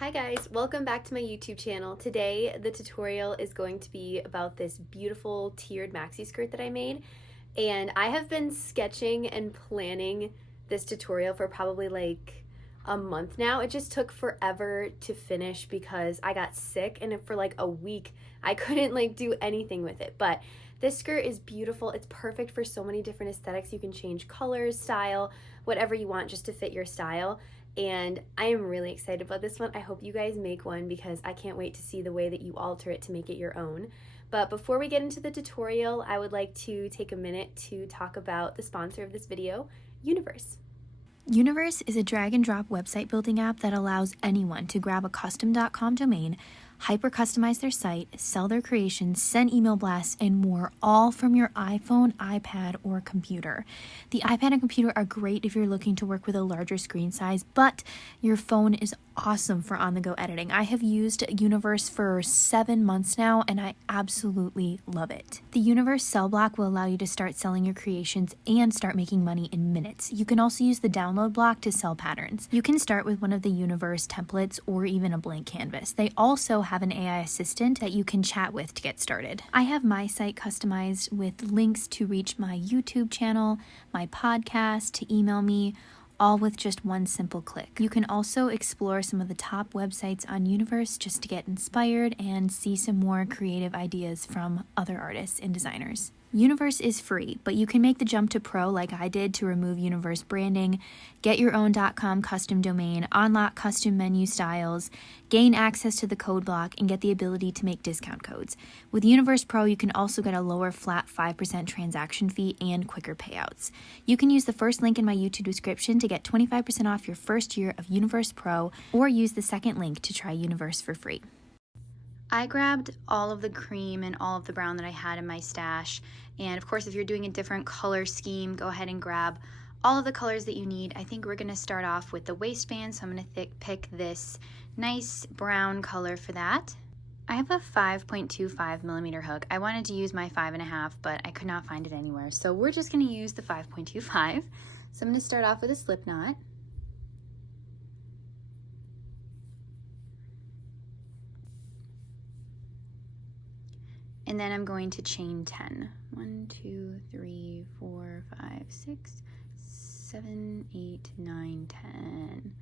Hi guys, welcome back to my YouTube channel. Today the tutorial is going to be about this beautiful tiered maxi skirt that I made, and I have been sketching and planning this tutorial for probably like a month now. It just took forever to finish because I got sick, and for like a week I couldn't like do anything with it. But this skirt is beautiful. It's perfect for so many different aesthetics. You can change colors, style, whatever you want just to fit your style. And I am really excited about this one. I hope you guys make one because I can't wait to see the way that you alter it to make it your own. But before we get into the tutorial, I would like to take a minute to talk about the sponsor of this video, Universe. Universe is a drag and drop website building app that allows anyone to grab a custom.com domain, hyper customize their site, sell their creations, send email blasts, and more, all from your iPhone, iPad, or computer. The iPad and computer are great if you're looking to work with a larger screen size, but your phone is awesome for on-the-go editing. I have used Universe for 7 months now, and I absolutely love it. The Universe Sell Block will allow you to start selling your creations and start making money in minutes. You can also use the download block to sell patterns. You can start with one of the Universe templates or even a blank canvas. They also have an AI assistant that you can chat with to get started. I have my site customized with links to reach my YouTube channel, my podcast, to email me, all with just one simple click. You can also explore some of the top websites on Universe just to get inspired and see some more creative ideas from other artists and designers. Universe is free, but you can make the jump to pro like I did to remove Universe branding, get your own .com custom domain, unlock custom menu styles, gain access to the code block, and get the ability to make discount codes. With Universe Pro, you can also get a lower flat 5% transaction fee and quicker payouts. You can use the first link in my YouTube description to get 25% off your first year of Universe Pro, or use the second link to try Universe for free. I grabbed all of the cream and all of the brown that I had in my stash, and of course if you're doing a different color scheme, go ahead and grab all of the colors that you need. I think we're going to start off with the waistband, so I'm going to pick this nice brown color for that. I have a 5.25 millimeter hook. I wanted to use my 5.5, but I could not find it anywhere, so we're just going to use the 5.25. So I'm going to start off with a slip knot. And then I'm going to chain 10. 1, 2, 3, 4, 5, 6, 7, 8, 9, 10.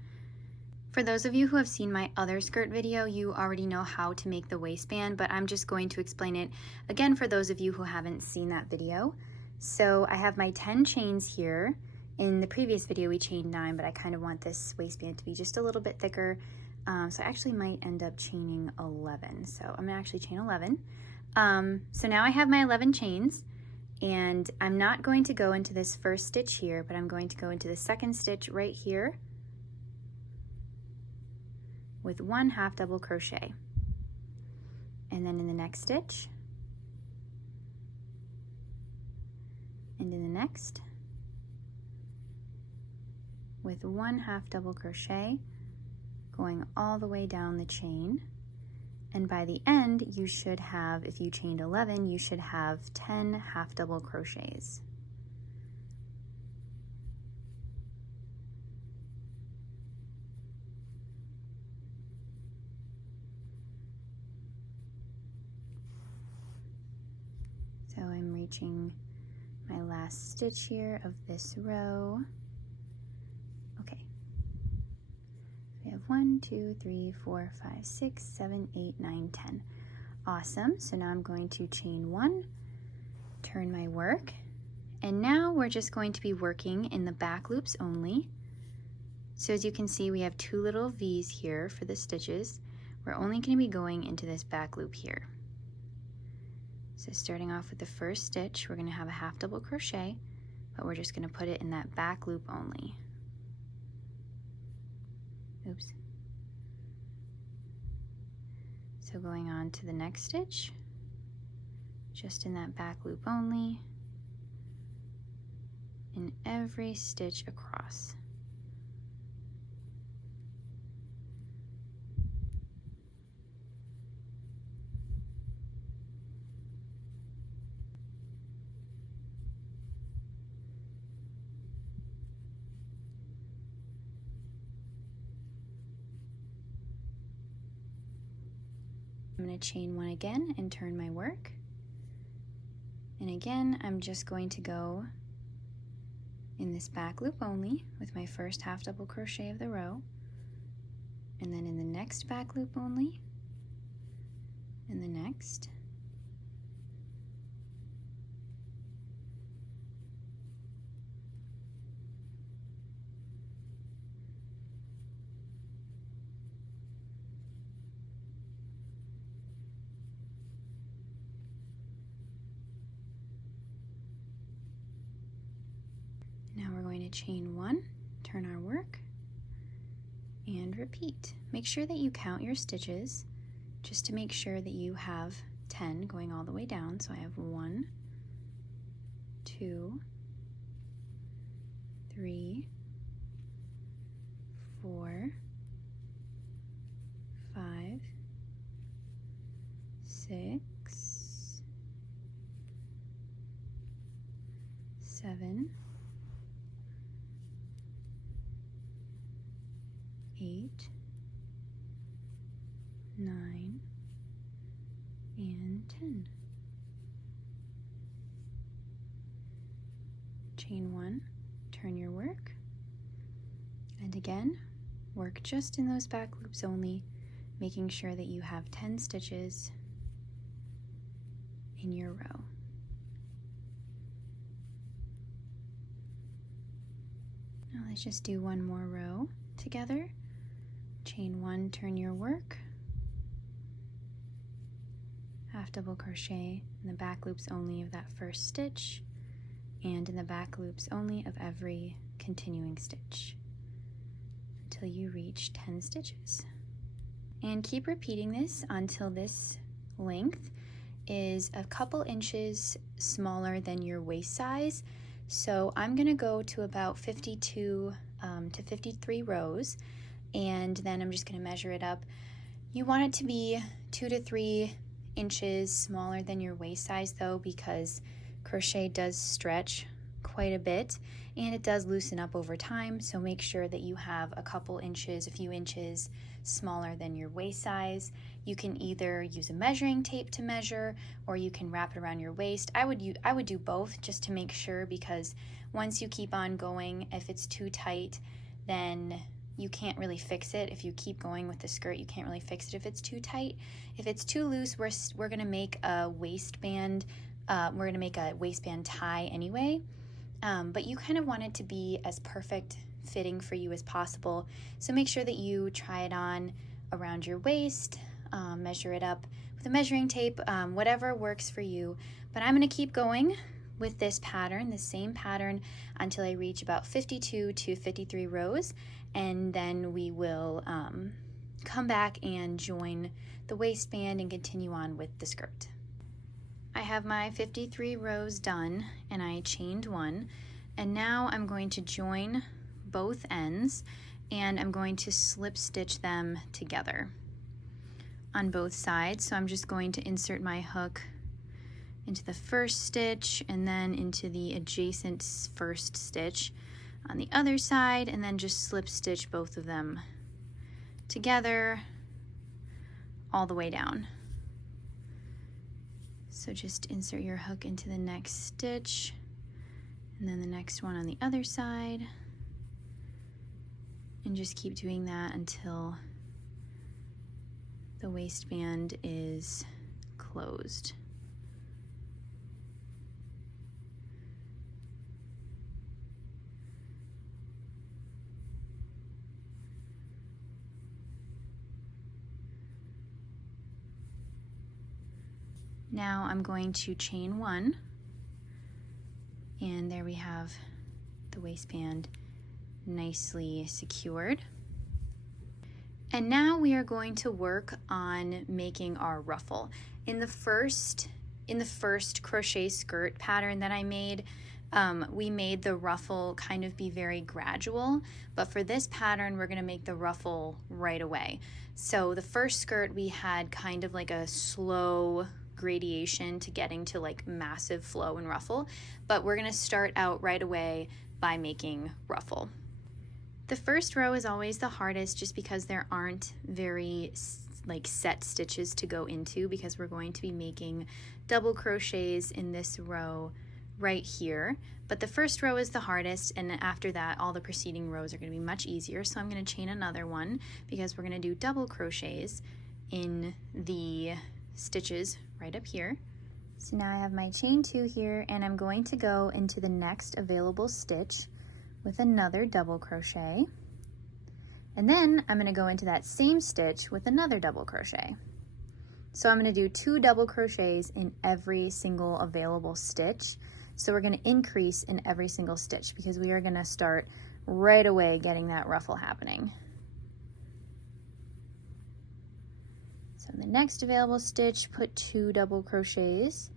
For those of you who have seen my other skirt video, you already know how to make the waistband, but I'm just going to explain it again for those of you who haven't seen that video. So I have my 10 chains here. In the previous video we chained 9, but I kind of want this waistband to be just a little bit thicker. So I actually might end up chaining 11. So I'm gonna actually chain 11. So now I have my 11 chains, and I'm not going to go into this first stitch here, but I'm going to go into the second stitch right here with 1 half double crochet. And then in the next stitch, and in the next, with 1 half double crochet, going all the way down the chain. And by the end, you should have, if you chained 11, you should have 10 half double crochets. So I'm reaching my last stitch here of this row. Okay. We have 1, 2, 3, 4, 5, 6, 7, 8, 9, 10. Awesome. So now I'm going to chain 1, turn my work, and now we're just going to be working in the back loops only. So as you can see, we have 2 little V's here for the stitches. We're only going to be going into this back loop here. So starting off with the first stitch, we're going to have a half double crochet, but we're just going to put it in that back loop only. Oops. So going on to the next stitch, just in that back loop only, in every stitch across. I'm going to chain one again and turn my work. And again, I'm just going to go in this back loop only with my first half double crochet of the row, and then in the next back loop only, and the next. Now we're going to chain one, turn our work, and repeat. Make sure that you count your stitches just to make sure that you have 10 going all the way down. So I have 1, 2, 3, 4, 5, 6, 7, 8, 9, and 10. Chain one, turn your work, and again, work just in those back loops only, making sure that you have 10 stitches in your row. Now let's just do one more row together. Chain one, turn your work, half double crochet in the back loops only of that first stitch, and in the back loops only of every continuing stitch until you reach 10 stitches. And keep repeating this until this length is a couple inches smaller than your waist size. So I'm gonna go to about 52 to 53 rows, and then I'm just going to measure it up. You want it to be 2 to 3 inches smaller than your waist size though, because crochet does stretch quite a bit and it does loosen up over time, so make sure that you have a couple inches, a few inches smaller than your waist size. You can either use a measuring tape to measure, or you can wrap it around your waist. I would do both just to make sure, because once you keep on going, if it's too tight, then you can't really fix it. If you keep going with the skirt, you can't really fix it if it's too tight. If it's too loose, we're gonna make a waistband. We're gonna make a waistband tie anyway. But you kind of want it to be as perfect fitting for you as possible. So make sure that you try it on around your waist, measure it up with a measuring tape, whatever works for you. But I'm gonna keep going with this pattern, the same pattern, until I reach about 52 to 53 rows, and then we will come back and join the waistband and continue on with the skirt. I have my 53 rows done, and I chained one, and now I'm going to join both ends, and I'm going to slip stitch them together on both sides. So I'm just going to insert my hook into the first stitch and then into the adjacent first stitch on the other side, and then just slip stitch both of them together all the way down. So just insert your hook into the next stitch, and then the next one on the other side, and just keep doing that until the waistband is closed. Now I'm going to chain one, and there we have the waistband nicely secured. And now we are going to work on making our ruffle. In the first crochet skirt pattern that I made, we made the ruffle kind of be very gradual, but for this pattern we're going to make the ruffle right away. So the first skirt we had kind of like a slow gradation to getting to like massive flow and ruffle, but we're going to start out right away by making ruffle. The first row is always the hardest just because there aren't very like set stitches to go into, because we're going to be making double crochets in this row right here. But the first row is the hardest, and after that all the preceding rows are going to be much easier. So I'm going to chain another one because we're going to do double crochets in the stitches right up here. So now I have my chain 2 here, and I'm going to go into the next available stitch with another double crochet, and then I'm going to go into that same stitch with another double crochet. So I'm going to do 2 double crochets in every single available stitch. So we're going to increase in every single stitch because we are going to start right away getting that ruffle happening. So in the next available stitch, put 2 double crochets.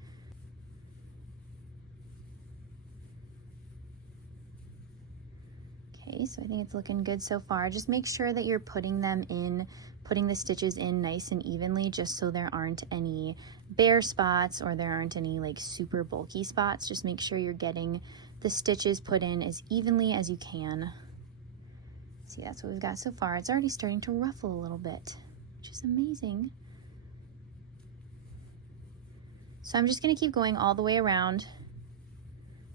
Okay, so I think it's looking good so far. Just make sure that you're putting the stitches in nice and evenly, just so there aren't any bare spots or there aren't any like super bulky spots. Just make sure you're getting the stitches put in as evenly as you can. See, that's what we've got so far. It's already starting to ruffle a little bit, which is amazing. So I'm just going to keep going all the way around,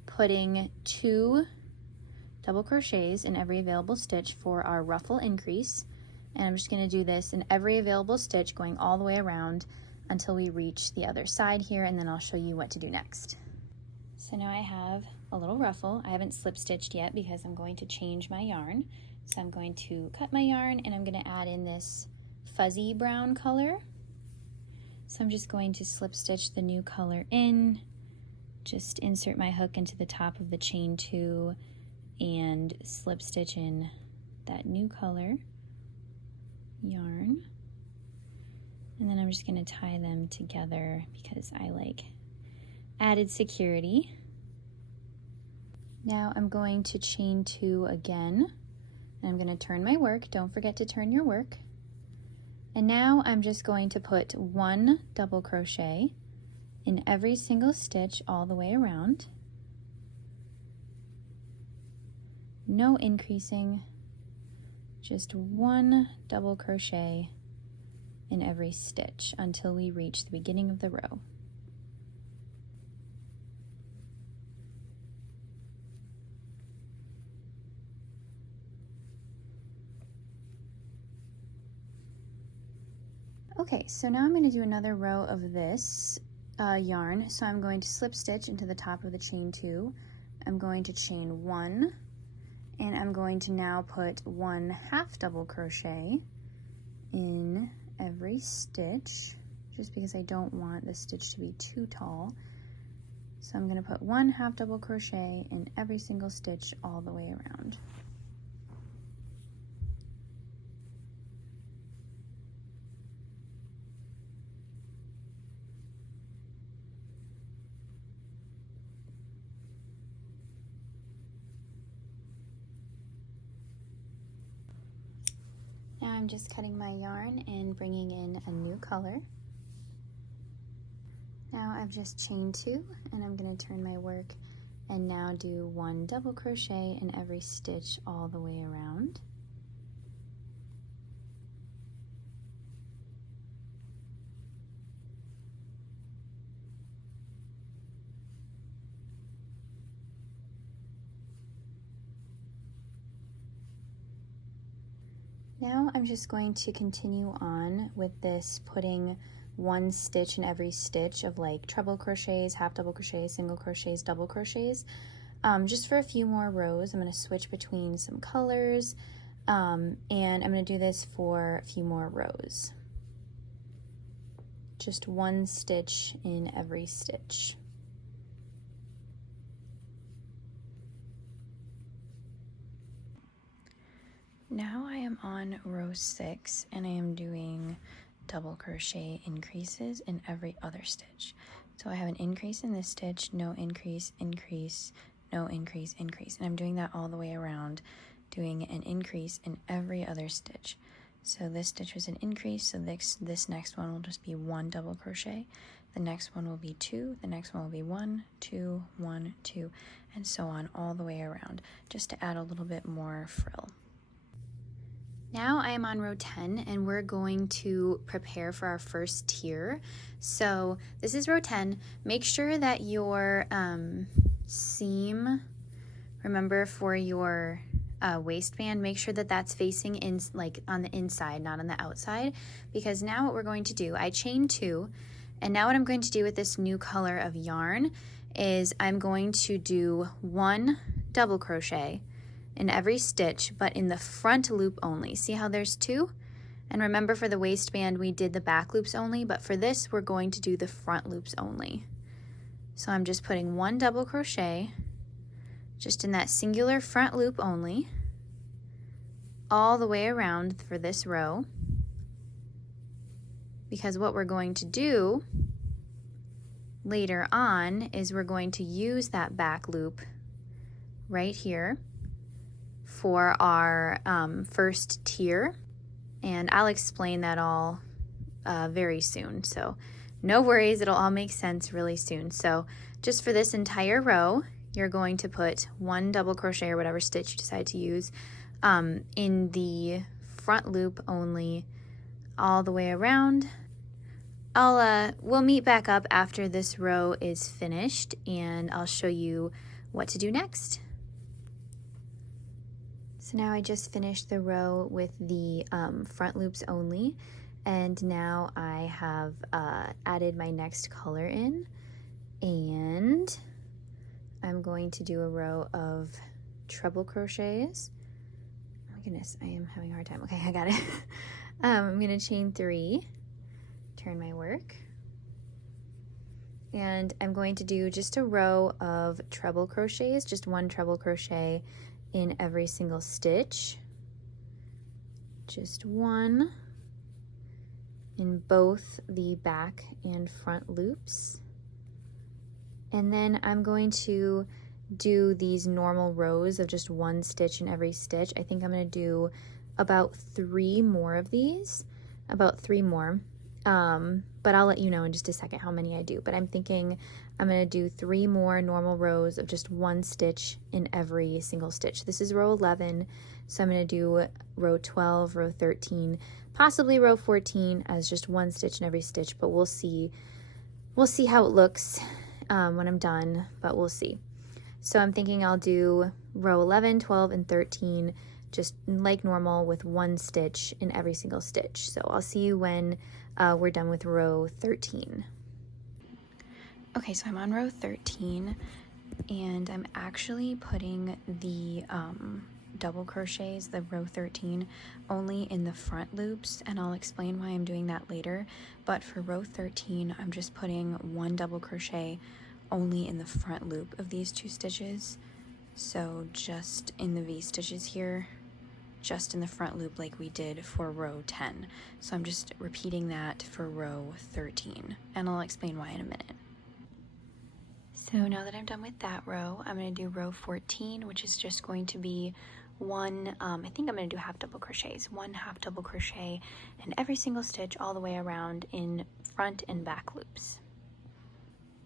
putting 2 double crochets in every available stitch for our ruffle increase. And I'm just going to do this in every available stitch, going all the way around until we reach the other side here, and then I'll show you what to do next. So now I have a little ruffle. I haven't slip stitched yet because I'm going to change my yarn. So I'm going to cut my yarn, and I'm going to add in this fuzzy brown color. So I'm just going to slip stitch the new color in, just insert my hook into the top of the chain 2 and slip stitch in that new color yarn, and then I'm just going to tie them together because I like added security. Now I'm going to chain 2 again, and I'm going to turn my work. Don't forget to turn your work. And now I'm just going to put 1 double crochet in every single stitch all the way around. No increasing, just 1 double crochet in every stitch until we reach the beginning of the row. Okay, so now I'm going to do another row of this yarn. So I'm going to slip stitch into the top of the chain 2. I'm going to chain 1, and I'm going to now put 1 half double crochet in every stitch, just because I don't want the stitch to be too tall. So I'm going to put 1 half double crochet in every single stitch all the way around. Now I'm just cutting my yarn and bringing in a new color. Now I've just chained 2, and I'm going to turn my work and now do 1 double crochet in every stitch all the way around. Now I'm just going to continue on with this, putting 1 stitch in every stitch of like treble crochets, half double crochets, single crochets, double crochets, just for a few more rows. I'm going to switch between some colors, and I'm going to do this for a few more rows. Just 1 stitch in every stitch. Now I am on row 6, and I am doing double crochet increases in every other stitch. So I have an increase in this stitch, no increase, increase, no increase, increase, and I'm doing that all the way around, doing an increase in every other stitch. So this stitch was an increase, so this next one will just be 1 double crochet, the next one will be 2, the next one will be 1, 2, 1, 2, and so on all the way around, just to add a little bit more frill. Now I am on row 10 and we're going to prepare for our first tier. So this is row 10. Make sure that your seam, remember for your waistband, make sure that that's facing in, like on the inside, not on the outside, because now what we're going to do, I chain 2, and now what I'm going to do with this new color of yarn is I'm going to do 1 double crochet in every stitch, but in the front loop only. See how there's 2? And remember for the waistband we did the back loops only, but for this we're going to do the front loops only. So I'm just putting 1 double crochet just in that singular front loop only, all the way around for this row, because what we're going to do later on is we're going to use that back loop right here for our first tier, and I'll explain that all very soon, so no worries, it'll all make sense really soon. So just for this entire row, you're going to put 1 double crochet or whatever stitch you decide to use in the front loop only, all the way around. We'll meet back up after this row is finished and I'll show you what to do next. So now I just finished the row with the front loops only, and now I have added my next color in, and I'm going to do a row of treble crochets. Oh my goodness, I am having a hard time. Okay, I got it. I'm going to chain 3, turn my work, and I'm going to do just a row of treble crochets, just 1 treble crochet in every single stitch, just 1 in both the back and front loops. And then I'm going to do these normal rows of just 1 stitch in every stitch. I think I'm going to do about 3 more of these, about 3 more. But I'll let you know in just a second how many I do. But I'm thinking I'm going to do 3 more normal rows of just 1 stitch in every single stitch. This is row 11, so I'm going to do row 12, row 13, possibly row 14 as just 1 stitch in every stitch, but we'll see. We'll see how it looks when I'm done, but we'll see. So I'm thinking I'll do row 11, 12, and 13 just like normal with 1 stitch in every single stitch. So I'll see you when we're done with row 13. Okay, so I'm on row 13 and I'm actually putting the double crochets, the row 13, only in the front loops, and I'll explain why I'm doing that later. But for row 13, I'm just putting 1 double crochet only in the front loop of these 2 stitches. So just in the V stitches here, just in the front loop like we did for row 10. So I'm just repeating that for row 13, and I'll explain why in a minute. So now that I'm done with that row, I'm going to do row 14, which is just going to be 1, I think I'm going to do half double crochets, 1 half double crochet in every single stitch all the way around in front and back loops.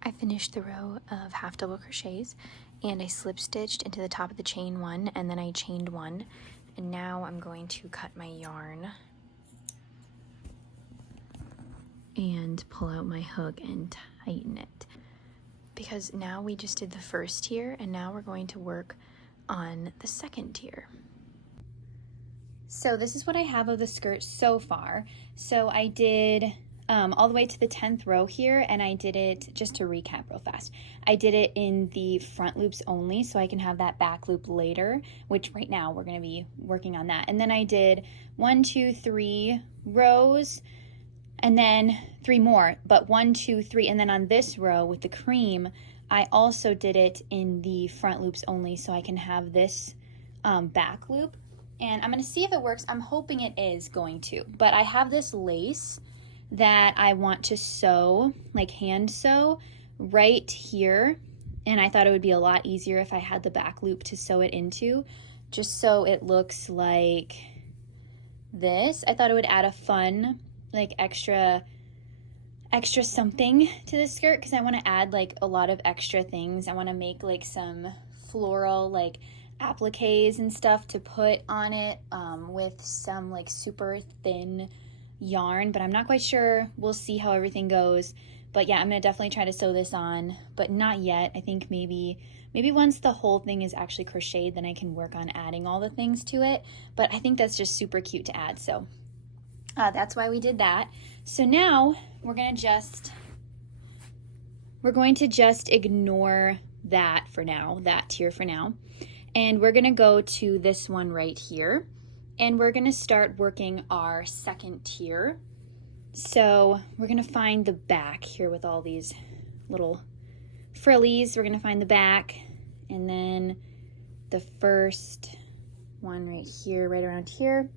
I finished the row of half double crochets and I slip stitched into the top of the chain 1, and then I chained 1, and now I'm going to cut my yarn and pull out my hook and tighten it, because now we just did the first tier and now we're going to work on the second tier. So this is what I have of the skirt so far. So I did all the way to the 10th row here, and I did it, just to recap real fast, I did it in the front loops only so I can have that back loop later, which right now we're going to be working on that. And then I did 1, 2, 3 rows and then 3 more, but 1, 2, 3, and then on this row with the cream I also did it in the front loops only so I can have this back loop. And I'm going to see if it works. I'm hoping it is going to, but I have this lace that I want to sew, like hand sew right here, and I thought it would be a lot easier if I had the back loop to sew it into, just so it looks like this. I thought it would add a fun, like extra something to the skirt, because I want to add like a lot of extra things. I want to make like some floral like appliques and stuff to put on it with some like super thin yarn, but I'm not quite sure. We'll see how everything goes. But yeah, I'm gonna definitely try to sew this on, but not yet. I think maybe once the whole thing is actually crocheted, then I can work on adding all the things to it. But I think that's just super cute to add, so that's why we did that. So now we're going to just ignore that for now, that tier for now. And we're going to go to this one right here, and we're going to start working our second tier. So we're going to find the back here with all these little frillies. We're going to find the back, and then the first one right here, right around here.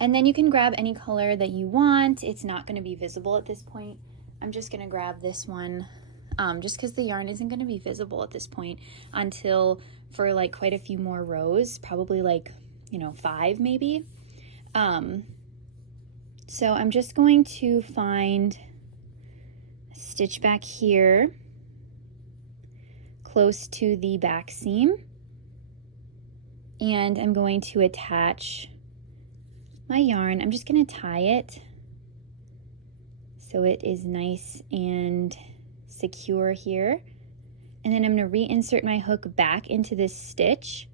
And then you can grab any color that you want. It's not going to be visible at this point. I'm just going to grab this one just because the yarn isn't going to be visible at this point until for like quite a few more rows, probably like, 5 maybe. So I'm just going to find a stitch back here close to the back seam, and I'm going to attach my yarn. I'm just going to tie it so it is nice and secure here, and then I'm going to reinsert my hook back into this stitch,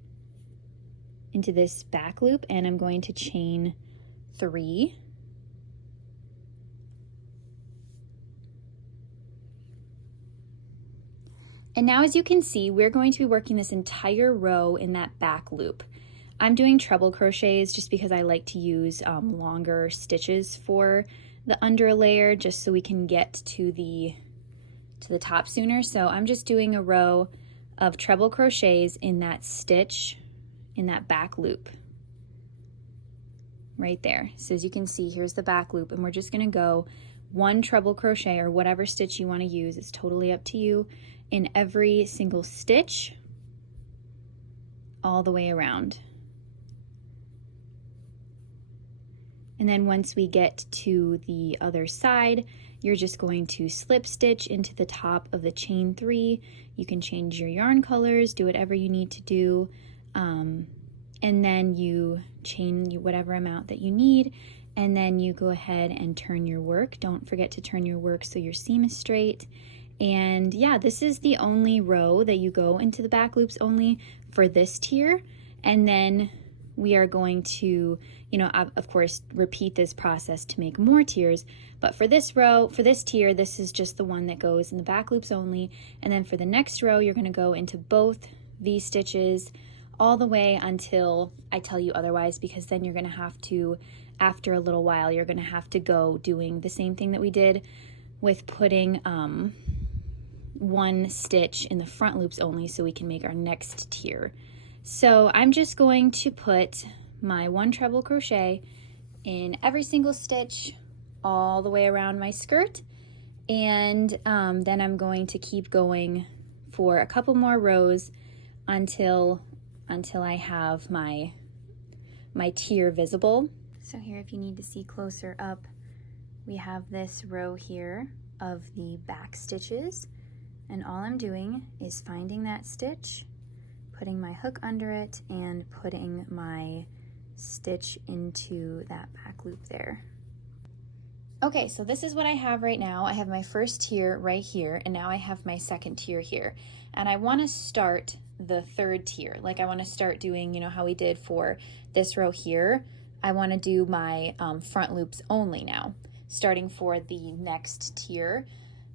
into this back loop, and I'm going to chain 3. And now, as you can see, we're going to be working this entire row in that back loop. I'm doing treble crochets just because I like to use longer stitches for the under layer, just so we can get to the top sooner. So I'm just doing a row of treble crochets in that stitch, in that back loop right there. So as you can see, here's the back loop, and we're just going to go 1 treble crochet or whatever stitch you want to use. It's totally up to you, in every single stitch all the way around. And then once we get to the other side, you're just going to slip stitch into the top of the chain 3. You can change your yarn colors, do whatever you need to do, and then you chain whatever amount that you need, and then you go ahead and turn your work. Don't forget to turn your work so your seam is straight. And yeah, this is the only row that you go into the back loops only for this tier, and then we are going to, of course, repeat this process to make more tiers. But for this row, for this tier, this is just the one that goes in the back loops only. And then for the next row, you're going to go into both these stitches all the way until I tell you otherwise, because then you're going to have to, after a little while, you're going to have to go doing the same thing that we did with putting 1 stitch in the front loops only, so we can make our next tier. So I'm just going to put my 1 treble crochet in every single stitch all the way around my skirt, and then I'm going to keep going for a couple more rows until I have my tier visible. So here, if you need to see closer up, we have this row here of the back stitches, and all I'm doing is finding that stitch, putting my hook under it, and putting my stitch into that back loop there. Okay, so this is what I have right now. I have my first tier right here, and now I have my second tier here. And I want to start the third tier. Like, I want to start doing, how we did for this row here. I want to do my front loops only now, starting for the next tier.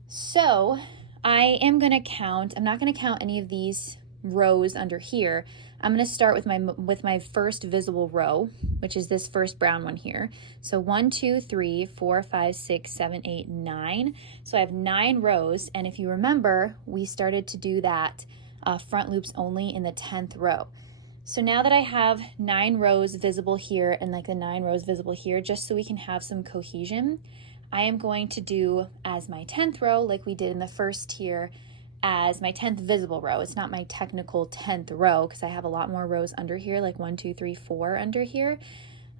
So I am going to count. I'm not going to count any of these rows under here. I'm going to start with my first visible row, which is this first brown one here. So 1, 2, 3, 4, 5, 6, 7, 8, 9. So I have 9 rows, and if you remember, we started to do that front loops only in the 10th row. So now that I have 9 rows visible here and like the 9 rows visible here, just so we can have some cohesion, I am going to do as my 10th row, like we did in the first tier, as my 10th visible row. It's not my technical 10th row because I have a lot more rows under here, like 1, 2, 3, 4 under here.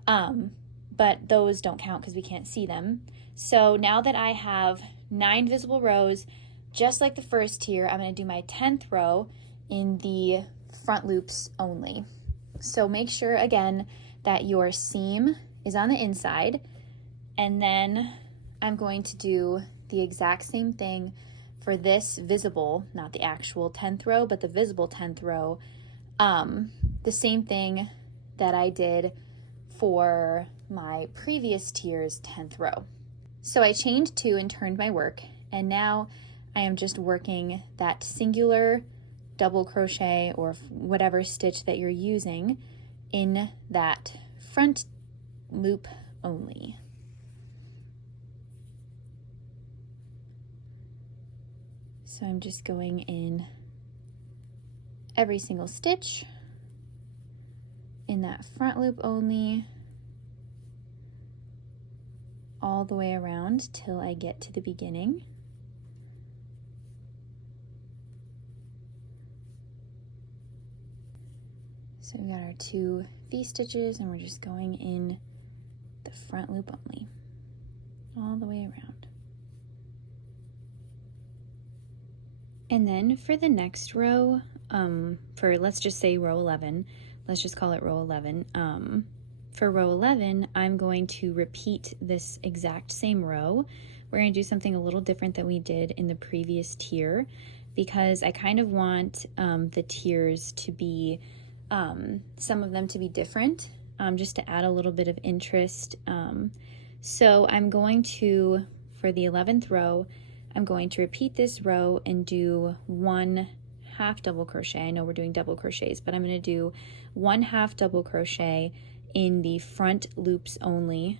But those don't count because we can't see them. So now that I have 9 visible rows, just like the first tier, I'm going to do my 10th row in the front loops only. So make sure again that your seam is on the inside, and then I'm going to do the exact same thing for this visible, not the actual 10th row, but the visible 10th row, the same thing that I did for my previous tier's 10th row. So I chained 2 and turned my work, and now I am just working that singular double crochet or whatever stitch that you're using in that front loop only. So I'm just going in every single stitch in that front loop only, all the way around till I get to the beginning. So we got our 2 V-stitches, and we're just going in the front loop only, all the way around. And then for the next row, for let's just say row 11, let's just call it row 11. For row 11, I'm going to repeat this exact same row. We're going to do something a little different than we did in the previous tier, because I kind of want the tiers to be, some of them to be different, just to add a little bit of interest. So I'm going to, for the 11th row, I'm going to repeat this row and do 1 half double crochet. I know we're doing double crochets, but I'm going to do 1 half double crochet in the front loops only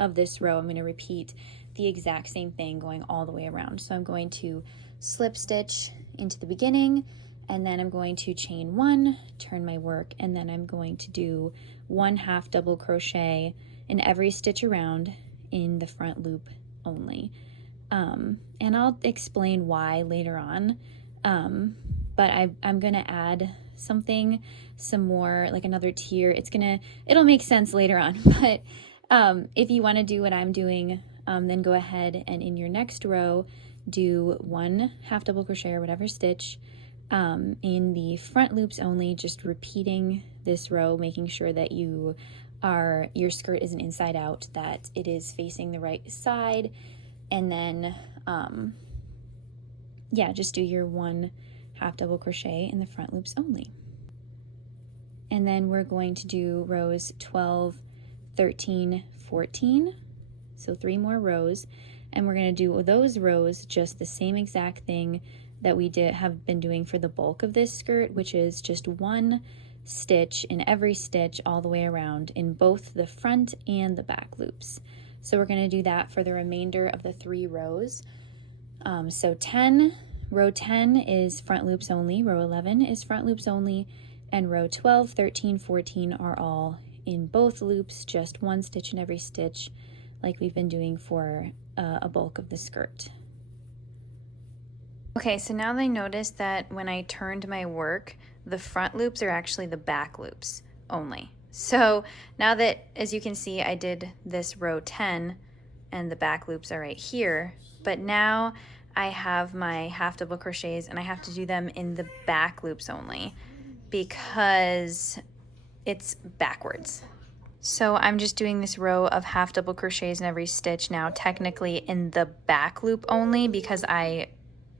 of this row. I'm going to repeat the exact same thing going all the way around. So I'm going to slip stitch into the beginning, and then I'm going to chain 1, turn my work, and then I'm going to do 1 half double crochet in every stitch around in the front loop only. And I'll explain why later on, but I'm gonna add something, some more, like another tier. It'll make sense later on, but if you want to do what I'm doing, then go ahead and in your next row do 1 half double crochet or whatever stitch in the front loops only, just repeating this row, making sure that your skirt isn't inside out, that it is facing the right side, and then yeah, just do your 1 half double crochet in the front loops only. And then we're going to do rows 12, 13, 14, so 3 more rows, and we're going to do those rows just the same exact thing that we have been doing for the bulk of this skirt, which is just 1 stitch in every stitch all the way around in both the front and the back loops. So we're going to do that for the remainder of the 3 rows. So row 10 is front loops only, row 11 is front loops only, and row 12, 13, 14 are all in both loops, just 1 stitch in every stitch, like we've been doing for a bulk of the skirt. Okay, so now I noticed that when I turned my work, the front loops are actually the back loops only. So now that, as you can see, I did this row 10 and the back loops are right here, but now I have my half double crochets and I have to do them in the back loops only because it's backwards. So I'm just doing this row of half double crochets in every stitch now, technically in the back loop only because I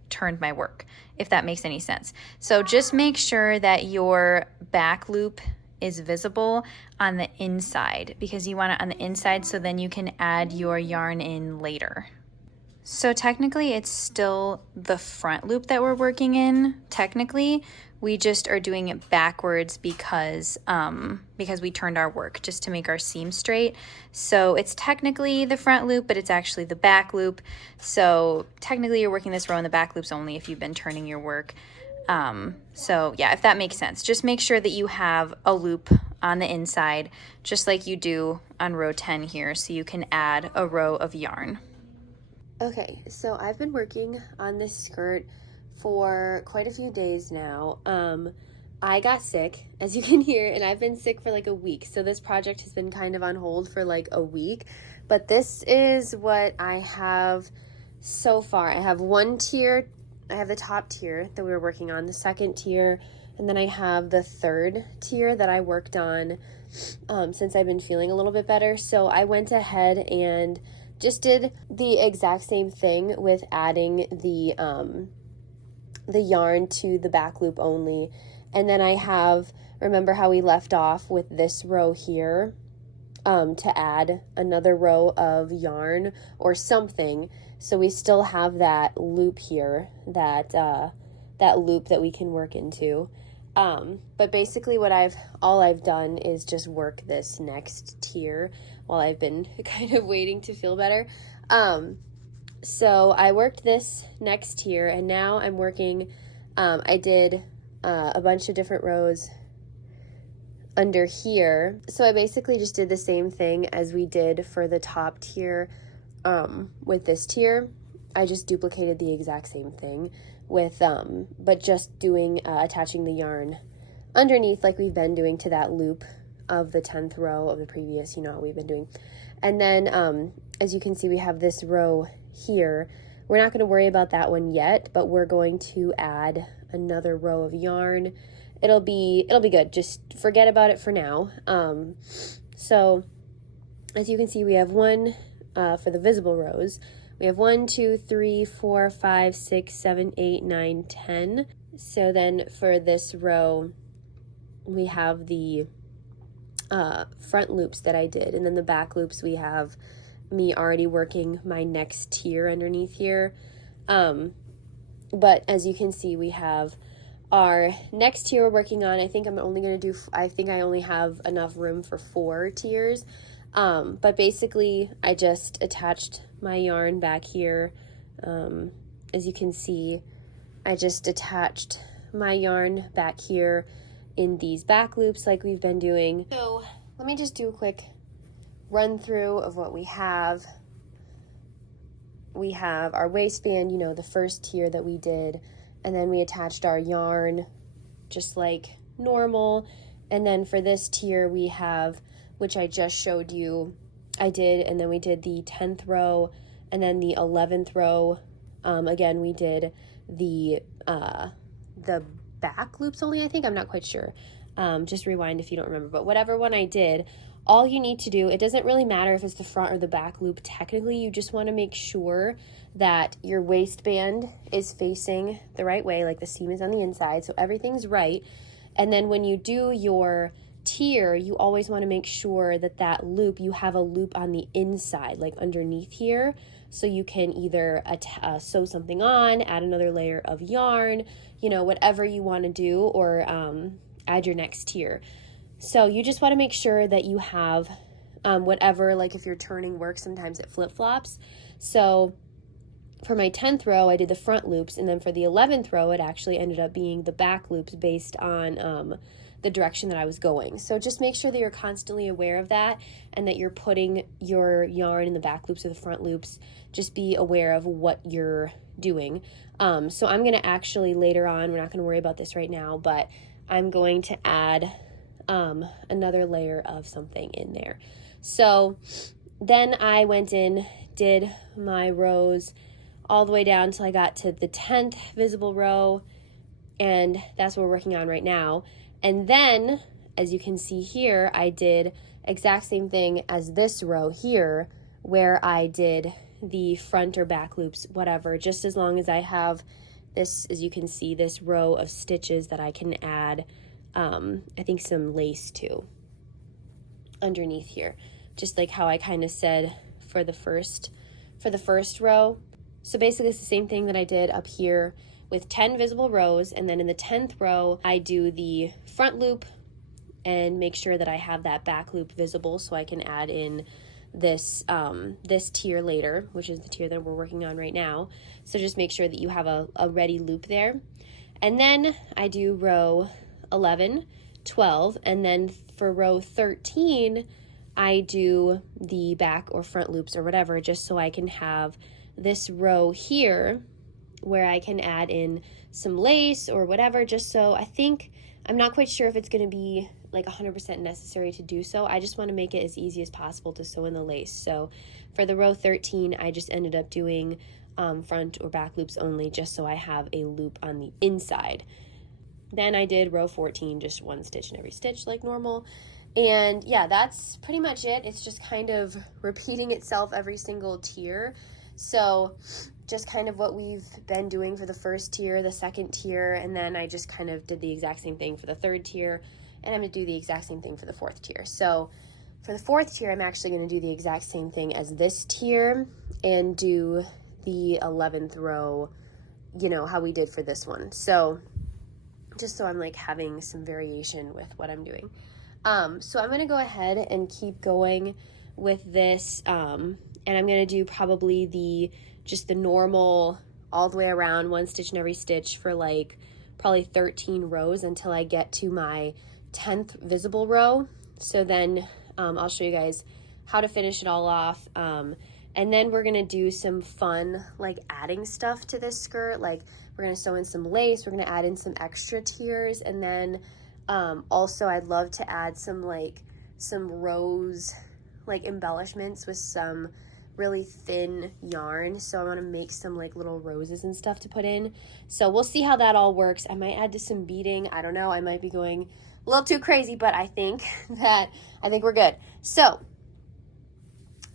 turned my work, if that makes any sense. So just make sure that your back loop is visible on the inside because you want it on the inside so then you can add your yarn in later. So technically it's still the front loop that we're working in, technically. We just are doing it backwards because we turned our work just to make our seam straight. So it's technically the front loop, but it's actually the back loop. So technically you're working this row in the back loops only if you've been turning your work. So yeah, if that makes sense, just make sure that you have a loop on the inside, just like you do on row 10 here, so you can add a row of yarn. Okay, so I've been working on this skirt for quite a few days now. I got sick, as you can hear, and I've been sick for like a week. So this project has been kind of on hold for like a week, but this is what I have so far. I have one tier. I have the top tier that we were working on. The second tier And then I have the third tier that I worked on since I've been feeling a little bit better. So I went ahead and just did the exact same thing with adding the yarn to the back loop only. And then I have, remember how we left off with this row here, to add another row of yarn or something. So we still have that loop here, that loop that we can work into. But basically all I've done is just work this next tier while I've been kind of waiting to feel better. So I worked this next tier, and now I'm working, I did a bunch of different rows under here. So I basically just did the same thing as we did for the top tier with this tier. I just duplicated the exact same thing with but just doing attaching the yarn underneath like we've been doing to that loop of the 10th row of the previous, you know how we've been doing. And then as you can see, we have this row here. We're not going to worry about that one yet, but we're going to add another row of yarn. It'll be good. Just forget about it for now. So as you can see, we have one for the visible rows. We have 1, 2, 3, 4, 5, 6, 7, 8, 9, 10. So then for this row, we have the front loops that I did, and then the back loops we have me already working my next tier underneath here. But as you can see, we have our next tier we're working on. I think I only have enough room for 4 tiers. But basically I just attached my yarn back here. As you can see, I just attached my yarn back here in these back loops like we've been doing. So let me just do a quick run through of what we have. We have our waistband, you know, the first tier that we did, and then we attached our yarn just like normal. And then for this tier we have, which I just showed you, and then we did the 10th row, and then the 11th row. Again, we did the back loops only, I think. I'm not quite sure. Just rewind if you don't remember. But whatever one I did, all you need to do, it doesn't really matter if it's the front or the back loop. Technically, you just want to make sure that your waistband is facing the right way, like the seam is on the inside, so everything's right. And then when you do your tier, you always want to make sure that that loop, you have a loop on the inside, like underneath here, so you can either sew something on, add another layer of yarn, you know, whatever you want to do, or add your next tier. So you just want to make sure that you have whatever, like if you're turning work, sometimes it flip-flops. So for my 10th row, I did the front loops, and then for the 11th row, it actually ended up being the back loops based on the direction that I was going. So just make sure that you're constantly aware of that, and that you're putting your yarn in the back loops or the front loops. Just be aware of what you're doing. So I'm going to actually later on, we're not going to worry about this right now, but I'm going to add another layer of something in there. So then I went in, did my rows all the way down until I got to the 10th visible row, and that's what we're working on right now. And then, as you can see here, I did exact same thing as this row here, where I did the front or back loops, whatever, just as long as I have this, as you can see, this row of stitches that I can add, I think some lace to underneath here, just like how I kind of said for the first row. So basically it's the same thing that I did up here with 10 visible rows, and then in the 10th row I do the front loop and make sure that I have that back loop visible so I can add in this this tier later, which is the tier that we're working on right now. So just make sure that you have a ready loop there. And then I do row 11, 12, and then for row 13 I do the back or front loops or whatever, just so I can have this row here where I can add in some lace or whatever, just so I'm not quite sure if it's going to be like 100% necessary to do so. I just want to make it as easy as possible to sew in the lace. So for the row 13, I just ended up doing front or back loops only, just so I have a loop on the inside. Then I did row 14, just 1 stitch in every stitch like normal. And yeah, that's pretty much it. It's just kind of repeating itself every single tier. So just kind of what we've been doing for the first tier, the second tier, and then I just kind of did the exact same thing for the third tier, and I'm going to do the exact same thing for the fourth tier. So for the fourth tier, I'm actually going to do the exact same thing as this tier and do the 11th row, you know, how we did for this one. So just so I'm like having some variation with what I'm doing. So I'm going to go ahead and keep going with this, and I'm going to do probably just the normal all the way around 1 stitch in every stitch for like probably 13 rows until I get to my 10th visible row. So then I'll show you guys how to finish it all off. And then we're going to do some fun like adding stuff to this skirt. Like we're going to sew in some lace, we're going to add in some extra tiers, and then also I'd love to add some rose like embellishments with some really thin yarn. So I want to make some like little roses and stuff to put in. So we'll see how that all works. I might add to some beading. I don't know. I might be going a little too crazy, but I think we're good. So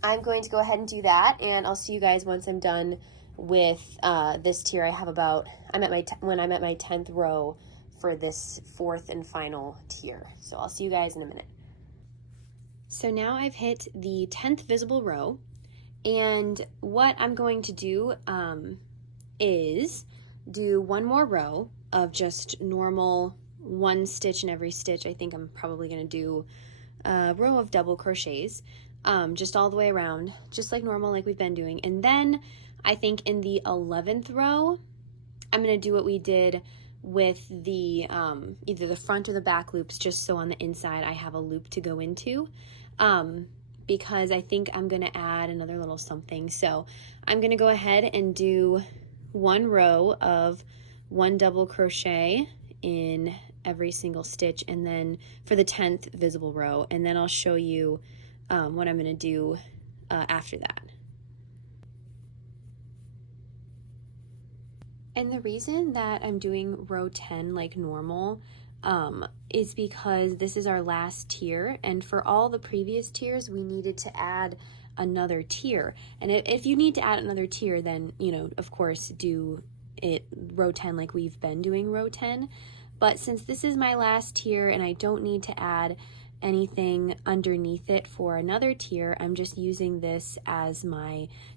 I'm going to go ahead and do that, and I'll see you guys once I'm done with this tier. When I'm at my 10th row for this fourth and final tier. So I'll see you guys in a minute. So now I've hit the 10th visible row, and what I'm going to do is do one more row of just normal 1 stitch in every stitch. I think I'm probably going to do a row of double crochets just all the way around, just like normal, like we've been doing. And then I think in the 11th row, I'm going to do what we did with the either the front or the back loops, just so on the inside I have a loop to go into, because I think I'm going to add another little something. So I'm going to go ahead and do 1 row of 1 double crochet in every single stitch, and then for the 10th visible row, and then I'll show you what I'm going to do after that. And the reason that I'm doing row 10 like normal is because this is our last tier, and for all the previous tiers we needed to add another tier. And if you need to add another tier, then, you know, of course do it row 10 like we've been doing row 10. But since this is my last tier and I don't need to add anything underneath it for another tier, I'm just using this as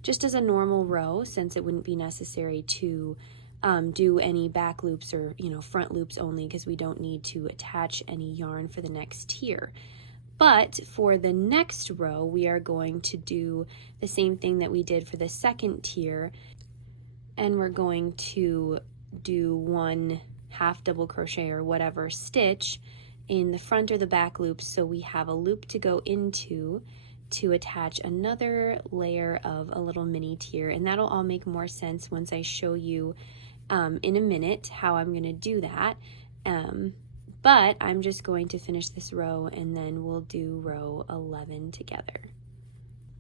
just as a normal row, since it wouldn't be necessary to do any back loops or, you know, front loops only, because we don't need to attach any yarn for the next tier. But for the next row, we are going to do the same thing that we did for the second tier, and we're going to do 1 half double crochet or whatever stitch in the front or the back loops, so we have a loop to go into to attach another layer of a little mini tier. And that'll all make more sense once I show you in a minute how I'm going to do that. But I'm just going to finish this row, and then we'll do row 11 together.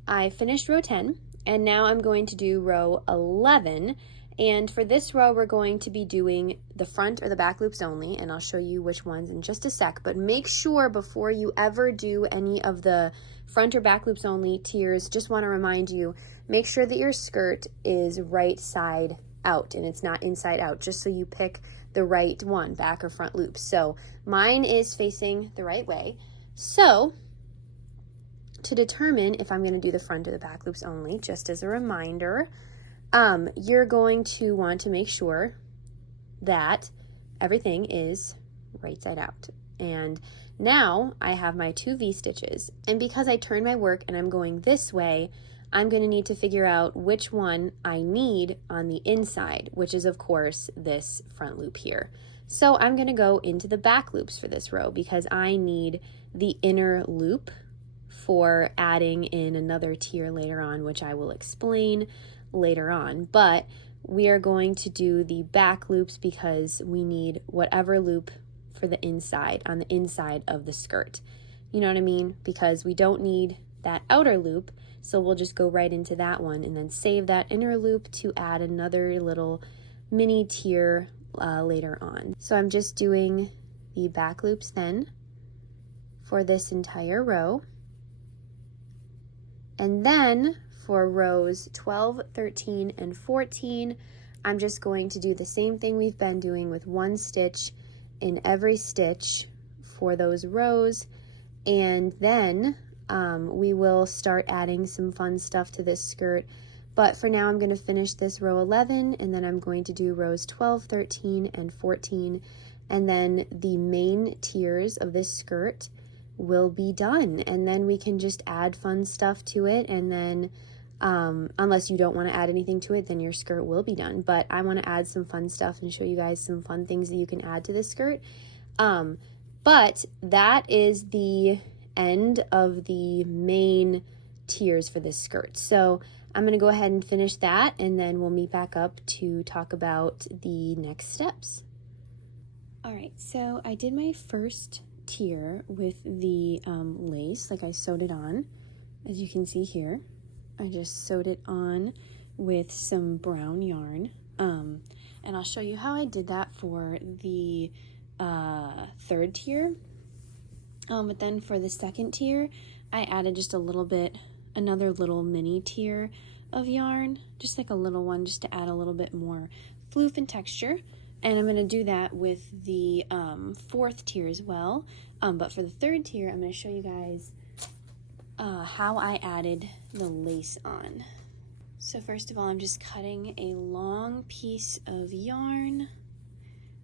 I finished row 10, and now I'm going to do row 11. And for this row, we're going to be doing the front or the back loops only, and I'll show you which ones in just a sec. But make sure before you ever do any of the front or back loops only tiers, just want to remind you, make sure that your skirt is right side out and it's not inside out, just so you pick the right one, back or front loops. So mine is facing the right way. So to determine if I'm going to do the front or the back loops only, just as a reminder, you're going to want to make sure that everything is right side out. And now I have my 2 V-stitches, and because I turned my work and I'm going this way, I'm going to need to figure out which one I need on the inside, which is of course this front loop here. So I'm going to go into the back loops for this row, because I need the inner loop for adding in another tier later on, which I will explain later on. But we are going to do the back loops because we need whatever loop for the inside, on the inside of the skirt. You know what I mean? Because we don't need that outer loop, so we'll just go right into that one and then save that inner loop to add another little mini tier later on. So I'm just doing the back loops then for this entire row. And then for rows 12, 13, and 14, I'm just going to do the same thing we've been doing with one stitch in every stitch for those rows. And then we will start adding some fun stuff to this skirt. But for now, I'm going to finish this row 11, and then I'm going to do rows 12, 13, and 14. And then the main tiers of this skirt will be done. And then we can just add fun stuff to it. And then, unless you don't want to add anything to it, then your skirt will be done. But I want to add some fun stuff and show you guys some fun things that you can add to this skirt. But that is the end of the main tiers for this skirt. So I'm going to go ahead and finish that, and then we'll meet back up to talk about the next steps. All right, so I did my first tier with the lace, like I sewed it on, as you can see here. I just sewed it on with some brown yarn, and I'll show you how I did that for the third tier. But then for the second tier, I added just a little bit, another little mini tier of yarn, just like a little one, just to add a little bit more floof and texture. And I'm going to do that with the fourth tier as well. But for the third tier, I'm going to show you guys how I added the lace on. So first of all, I'm just cutting a long piece of yarn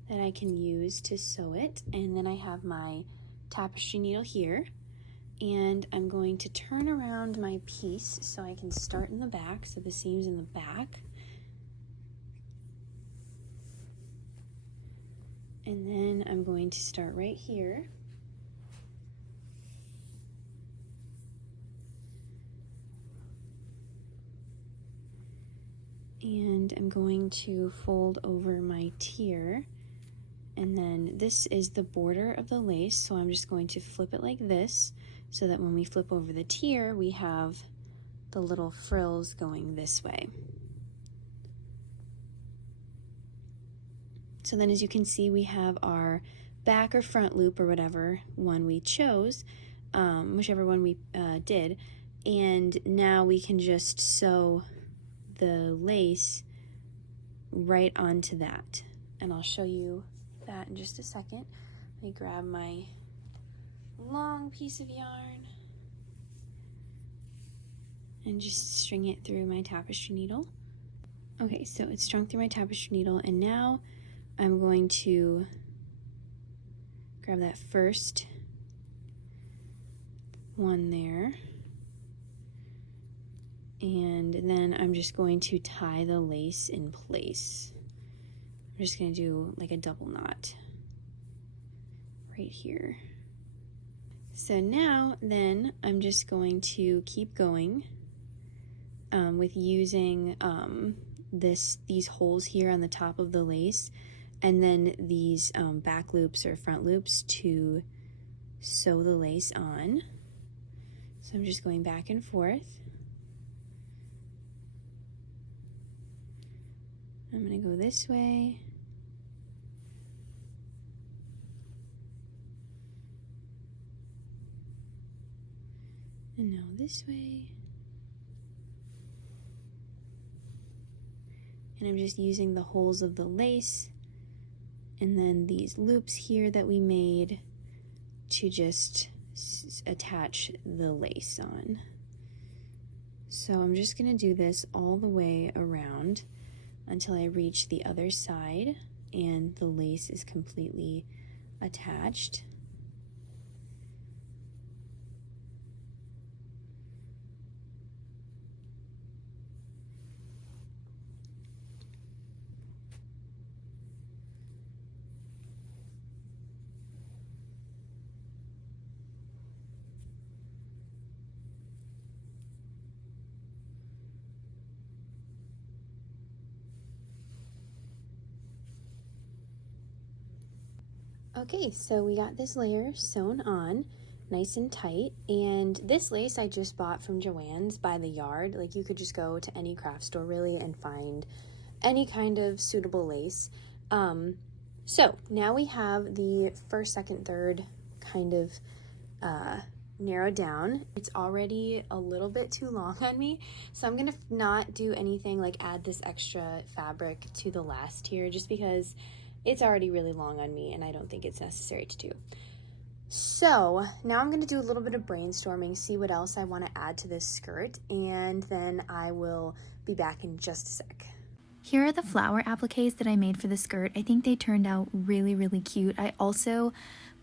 that I can use to sew it. And then I have my tapestry needle here. And I'm going to turn around my piece so I can start in the back, so the seam's in the back. And then I'm going to start right here. And I'm going to fold over my tier. And then this is the border of the lace, so I'm just going to flip it like this, so that when we flip over the tier, we have the little frills going this way. So then as you can see, we have our back or front loop or whatever one we chose, whichever one we did. And now we can just sew the lace right onto that. And I'll show you that in just a second. Let me grab my long piece of yarn and just string it through my tapestry needle. Okay, so it's strung through my tapestry needle, and now I'm going to grab that first one there, and then I'm just going to tie the lace in place. I'm just going to do like a double knot right here. So now then I'm just going to keep going with using these holes here on the top of the lace, and then these back loops or front loops to sew the lace on. So I'm just going back and forth. I'm going to go this way. And now this way. And I'm just using the holes of the lace and then these loops here that we made to just attach the lace on. So I'm just going to do this all the way around until I reach the other side and the lace is completely attached. Okay, so we got this layer sewn on nice and tight, and this lace I just bought from Joann's by the yard. Like, you could just go to any craft store really and find any kind of suitable lace. So now we have the first, second, third kind of narrowed down. It's already a little bit too long on me, so I'm gonna not do anything like add this extra fabric to the last tier just because it's already really long on me and I don't think it's necessary to do. So now I'm going to do a little bit of brainstorming, see what else I want to add to this skirt, and then I will be back in just a sec. Here are the flower appliques that I made for the skirt. I think they turned out really, really cute. I also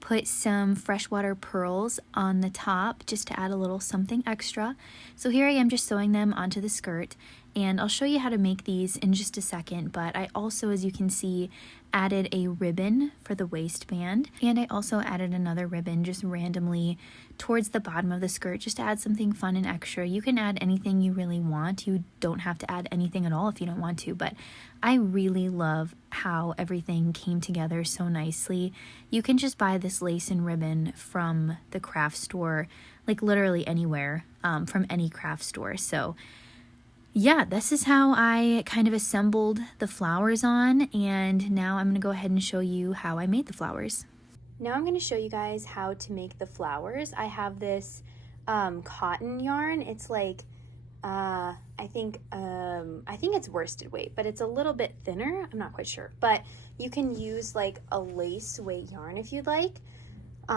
put some freshwater pearls on the top just to add a little something extra. So here I am just sewing them onto the skirt, and I'll show you how to make these in just a second, but I also, as you can see, added a ribbon for the waistband, and I also added another ribbon just randomly towards the bottom of the skirt just to add something fun and extra. You can add anything you really want. You don't have to add anything at all if you don't want to, but I really love how everything came together so nicely. You can just buy this lace and ribbon from the craft store, like literally anywhere, from any craft store. So yeah, this is how I kind of assembled the flowers on, and now I'm going to go ahead and show you how I made the flowers. Now I'm going to show you guys how to make the flowers. I have this cotton yarn. It's like I think it's worsted weight, but it's a little bit thinner. I'm not quite sure, but you can use like a lace weight yarn if you'd like.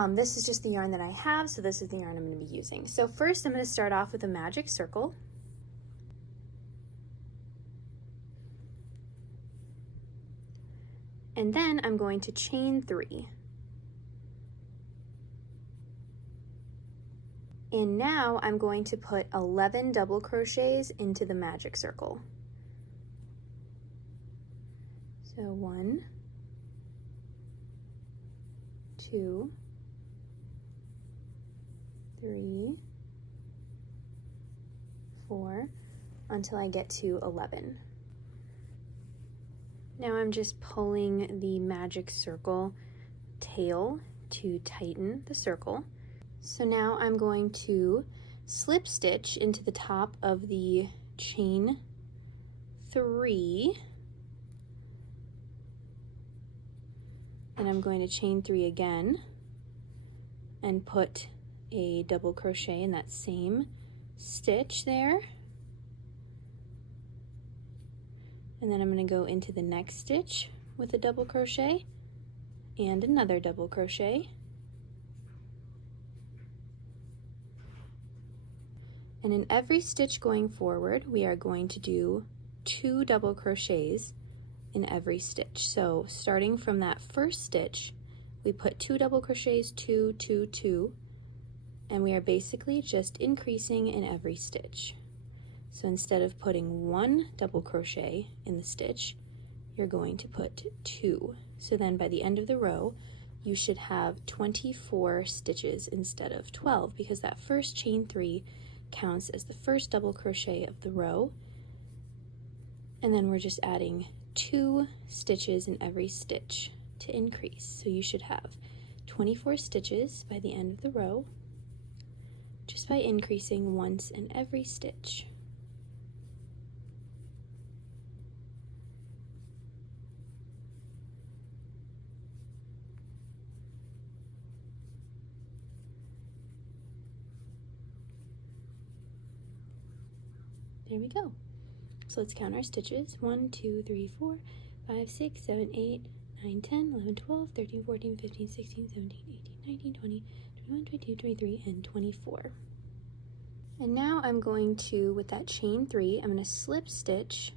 This is just the yarn that I have, so this is the yarn I'm going to be using. So first I'm going to start off with a magic circle. And then I'm going to chain 3. And now I'm going to put 11 double crochets into the magic circle. So 1, 2, 3, 4, until I get to 11. Now I'm just pulling the magic circle tail to tighten the circle. So now I'm going to slip stitch into the top of the chain 3, and I'm going to chain 3 again and put a double crochet in that same stitch there. And then I'm going to go into the next stitch with a double crochet and another double crochet. And in every stitch going forward, we are going to do 2 double crochets in every stitch. So starting from that first stitch, we put 2 double crochets, 2, 2, 2, and we are basically just increasing in every stitch. So instead of putting 1 double crochet in the stitch, you're going to put 2. So then by the end of the row, you should have 24 stitches instead of 12, because that first chain 3 counts as the first double crochet of the row. And then we're just adding 2 stitches in every stitch to increase. So you should have 24 stitches by the end of the row, just by increasing once in every stitch. There we go. So let's count our stitches. 1, 2, 3, 4, 5, 6, 7, 8, 9, 10, 11, 12, 13, 14, 15, 16, 17, 18, 19, 20, 21, 22, 23, and 24. And now I'm going to, with that chain 3, I'm going to slip stitch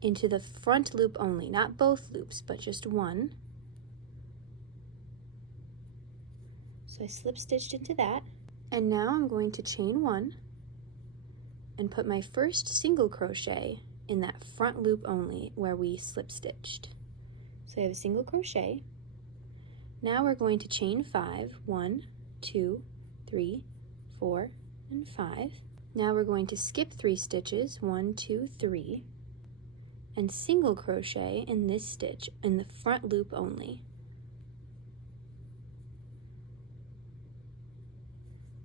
into the front loop only, not both loops, but just one. So I slip stitched into that. And now I'm going to chain 1 and put my first single crochet in that front loop only where we slip stitched. So I have a single crochet. Now we're going to chain 5, 1, 2, 3, 4, and 5. Now we're going to skip 3 stitches, 1, 2, 3, and single crochet in this stitch in the front loop only.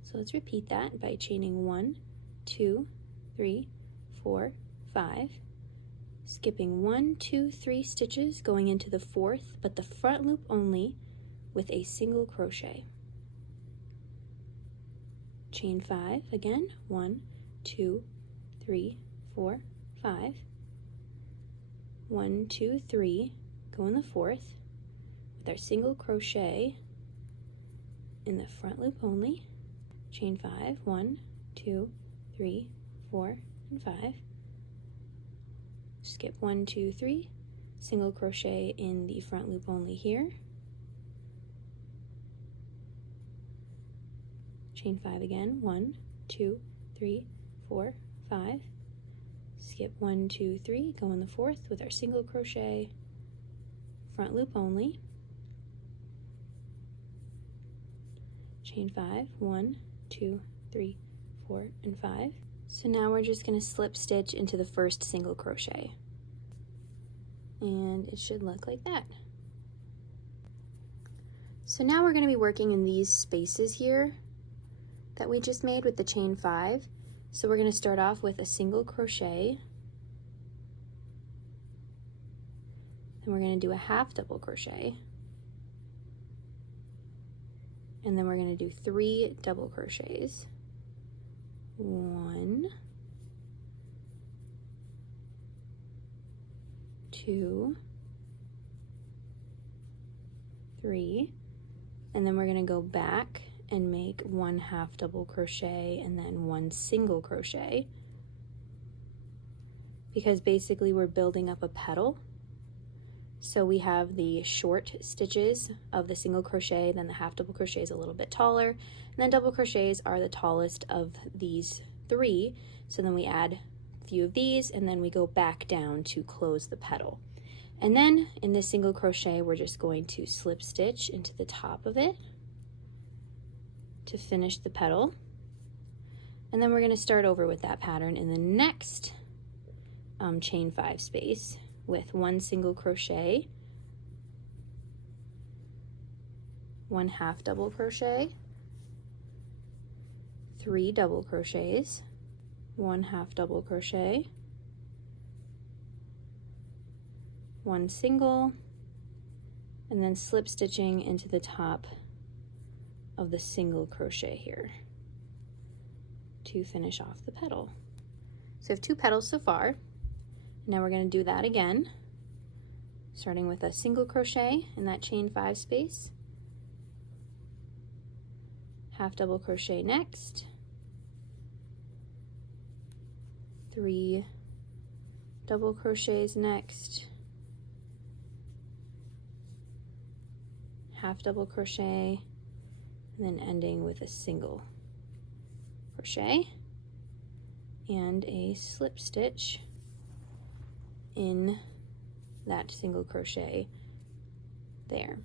So let's repeat that by chaining 1, 2, 3, 4, 5, skipping 1, 2, 3 stitches, going into the 4th, but the front loop only, with a single crochet. Chain 5 again, 1, 2, 3, 4, 5. 1, 2, 3, go in the 4th with our single crochet in the front loop only. Chain 5, 1, 2, 3, 4, and 5. Skip 1, 2, 3, single crochet in the front loop only here. Chain 5 again, 1, 2, 3, 4, 5. Skip 1, 2, 3, go in the 4th with our single crochet, front loop only. Chain 5, 1, 2, 3, 4, and 5. So now we're just going to slip stitch into the first single crochet. And it should look like that. So now we're going to be working in these spaces here that we just made with the chain 5. So we're going to start off with a single crochet. Then we're going to do a half double crochet. And then we're going to do 3 double crochets. 1, 2, 3, and then we're going to go back and make 1 half double crochet and then 1 single crochet, because basically we're building up a petal. So we have the short stitches of the single crochet, then the half double crochet is a little bit taller, and then double crochets are the tallest of these 3. So then we add a few of these and then we go back down to close the petal. And then in this single crochet we're just going to slip stitch into the top of it to finish the petal. And then we're going to start over with that pattern in the next chain 5 space with 1 single crochet, 1 half double crochet, 3 double crochets, 1 half double crochet, 1 single, and then slip stitching into the top of the single crochet here to finish off the petal. So we have 2 petals so far. Now we're going to do that again, starting with a single crochet in that chain 5 space, half double crochet next, 3 double crochets next, half double crochet, and then ending with a single crochet and a slip stitch in that single crochet there.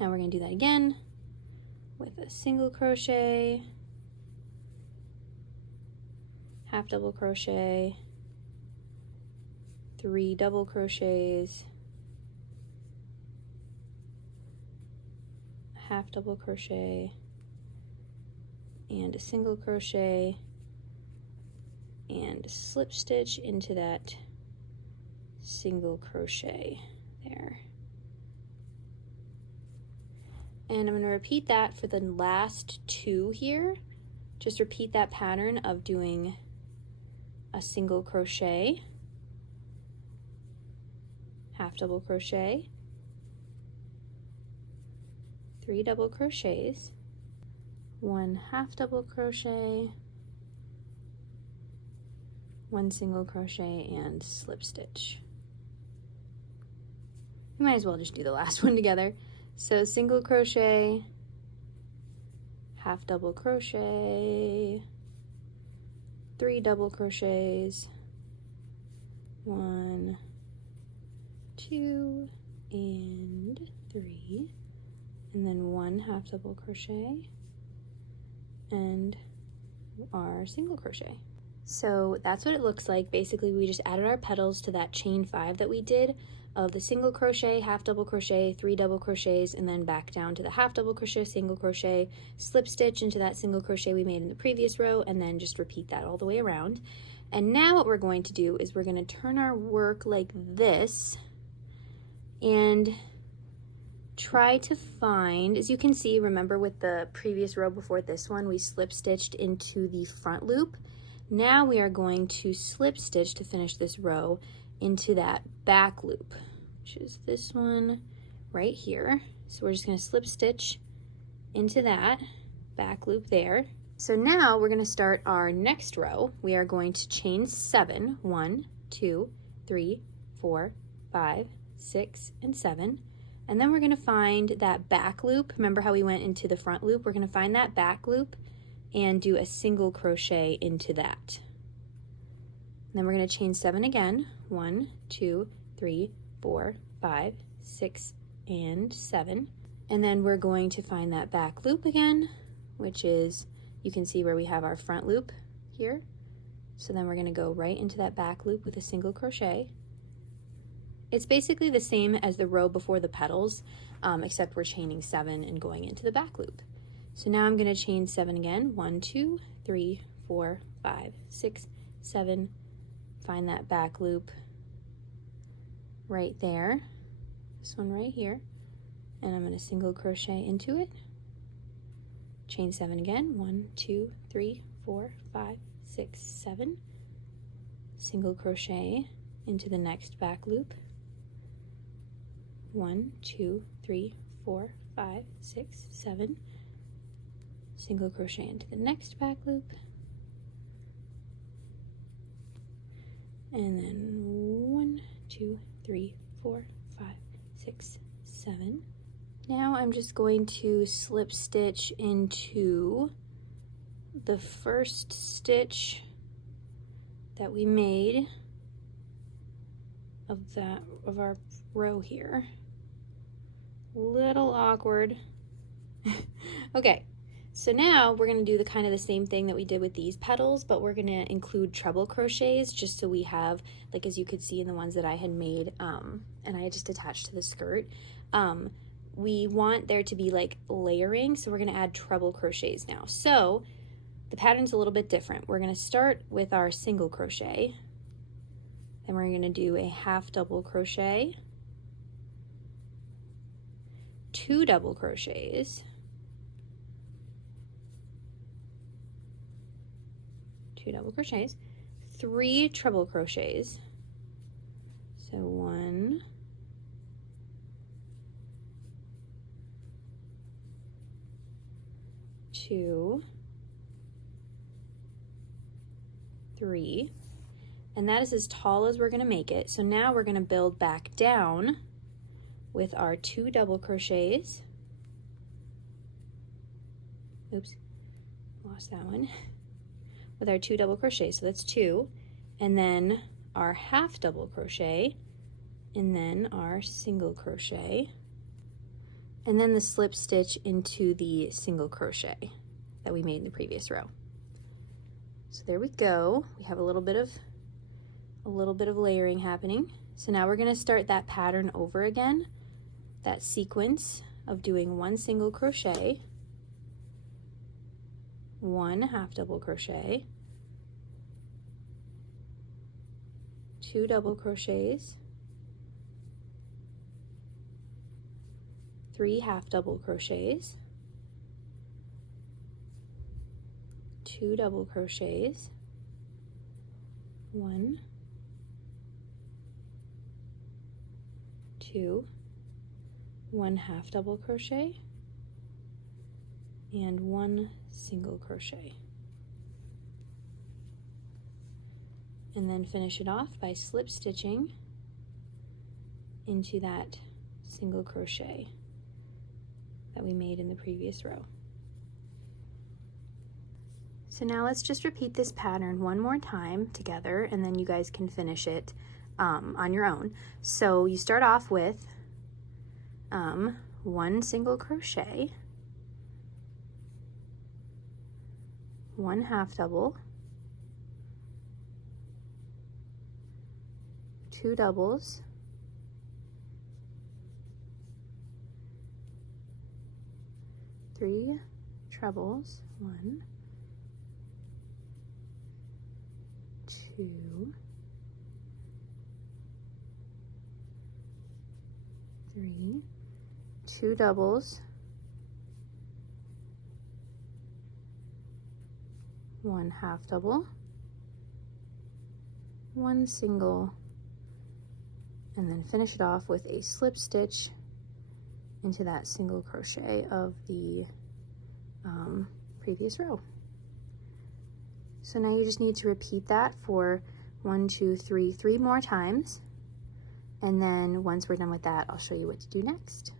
Now we're going to do that again with a single crochet, half double crochet, 3 double crochets, half double crochet, and a single crochet, and slip stitch into that single crochet there. And I'm going to repeat that for the last 2 here. Just repeat that pattern of doing a single crochet, half double crochet, 3 double crochets, 1 half double crochet, 1 single crochet, and slip stitch. You might as well just do the last one together. So single crochet, half double crochet, 3 double crochets, 1, 2, and 3, and then 1 half double crochet and our single crochet. So that's what it looks like. Basically we just added our petals to that chain 5 that we did of the single crochet, half double crochet, 3 double crochets, and then back down to the half double crochet, single crochet, slip stitch into that single crochet we made in the previous row, and then just repeat that all the way around. And now what we're going to do is we're going to turn our work like this and try to find, as you can see, remember with the previous row before this one, we slip stitched into the front loop. Now we are going to slip stitch to finish this row into that back loop, which is this one right here. So we're just going to slip stitch into that back loop there. So now we're going to start our next row. We are going to chain 7, 1, 2, 3, 4, 5, 6, and 7. And then we're going to find that back loop. Remember how we went into the front loop? We're going to find that back loop and do a single crochet into that. And then we're going to chain 7 again. 1, 2, 3, 4, 5, 6, and 7. And then we're going to find that back loop again, which is, you can see where we have our front loop here. So then we're going to go right into that back loop with a single crochet. It's basically the same as the row before the petals, except we're chaining 7 and going into the back loop. So now I'm going to chain 7 again. 1, 2, 3, 4, 5, 6, 7. Find that back loop right there. This one right here. And I'm going to single crochet into it. Chain 7 again. 1, 2, 3, 4, 5, 6, 7. Single crochet into the next back loop. 1, 2, 3, 4, 5, 6, 7. Single crochet into the next back loop. And then 1, 2, 3, 4, 5, 6, 7. Now I'm just going to slip stitch into the first stitch that we made of our row here. Little awkward. Okay, so now we're going to do the kind of the same thing that we did with these petals, but we're going to include treble crochets just so we have, like as you could see in the ones that I had made and I had just attached to the skirt. We want there to be like layering, so we're going to add treble crochets now. So the pattern's a little bit different. We're going to start with our single crochet, then we're going to do a half double crochet, 2 double crochets, 2 double crochets, 3 treble crochets, so 1, 2, 3, and that is as tall as we're going to make it. So now we're going to build back down with our 2 double crochets. Oops, lost that one. With our 2 double crochets, so that's 2, and then our half double crochet, and then our single crochet, and then the slip stitch into the single crochet that we made in the previous row. So there we go. We have a little bit of layering happening. So now we're going to start that pattern over again, that sequence of doing 1 single crochet, 1 half double crochet, 2 double crochets, 3 half double crochets, 2 double crochets, 1, 2, 1 half double crochet, and 1 single crochet. And then finish it off by slip stitching into that single crochet that we made in the previous row. So now let's just repeat this pattern one more time together, and then you guys can finish it on your own. So you start off with 1 single crochet, 1 half double, 2 doubles, 3 trebles, 1, 2, 3, 2 doubles, 1 half double, 1 single, and then finish it off with a slip stitch into that single crochet of the previous row. So now you just need to repeat that for 1, 2, 3 more times. And then once we're done with that, I'll show you what to do next.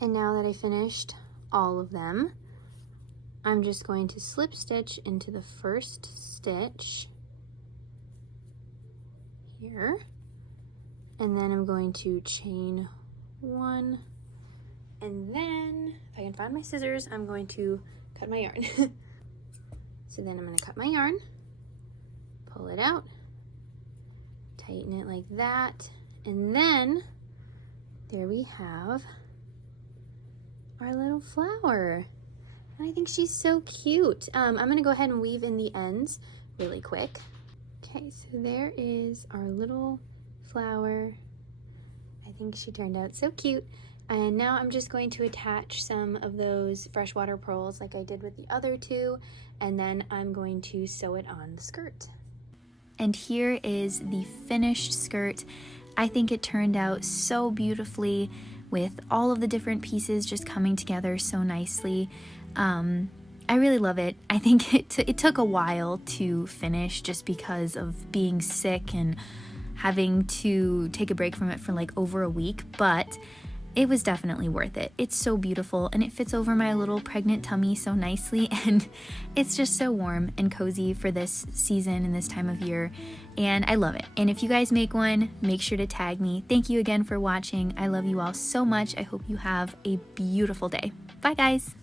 And now that I finished all of them, I'm just going to slip stitch into the first stitch here. And then I'm going to chain 1. And then, if I can find my scissors, I'm going to cut my yarn. So then I'm going to cut my yarn, pull it out, tighten it like that, and then there we have our little flower. And I think she's so cute. I'm going to go ahead and weave in the ends really quick. Okay, so there is our little flower. I think she turned out so cute. And now I'm just going to attach some of those freshwater pearls like I did with the other two, and then I'm going to sew it on the skirt. And here is the finished skirt. I think it turned out so beautifully with all of the different pieces just coming together so nicely. I really love it. I think it took a while to finish just because of being sick and having to take a break from it for like over a week, but it was definitely worth it. It's so beautiful and it fits over my little pregnant tummy so nicely, and it's just so warm and cozy for this season and this time of year, and I love it. And if you guys make one, make sure to tag me. Thank you again for watching. I love you all so much. I hope you have a beautiful day. Bye guys.